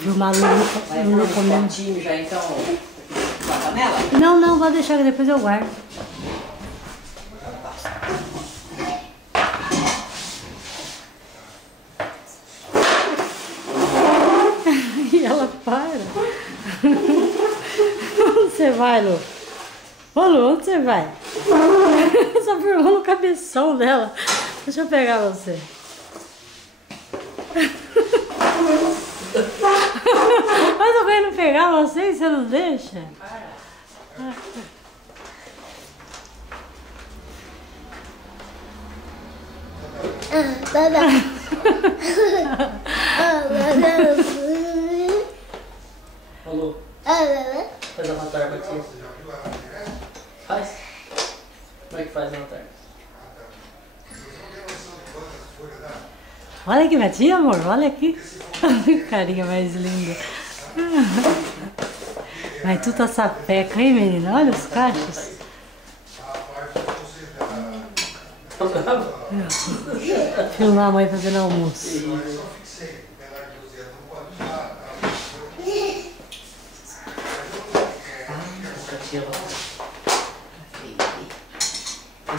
Filmar Lulu comendo. Potinho já então, com a panela? Não, não, vou deixar que depois eu guardo. E ela para. Onde você vai, Lu? Ô, Lu, onde você vai? Só firmou no cabeção dela. Deixa eu pegar você. Mas eu venho pegar você e você não deixa? Alô? Faz avatar pra ti. Faz? Como é que faz avatar? Olha aqui, minha tia, amor, olha aqui. Carinha mais linda. Mas tu tá sapeca, hein, menina? Olha os cachos. Filmar a mãe fazendo almoço. Ah,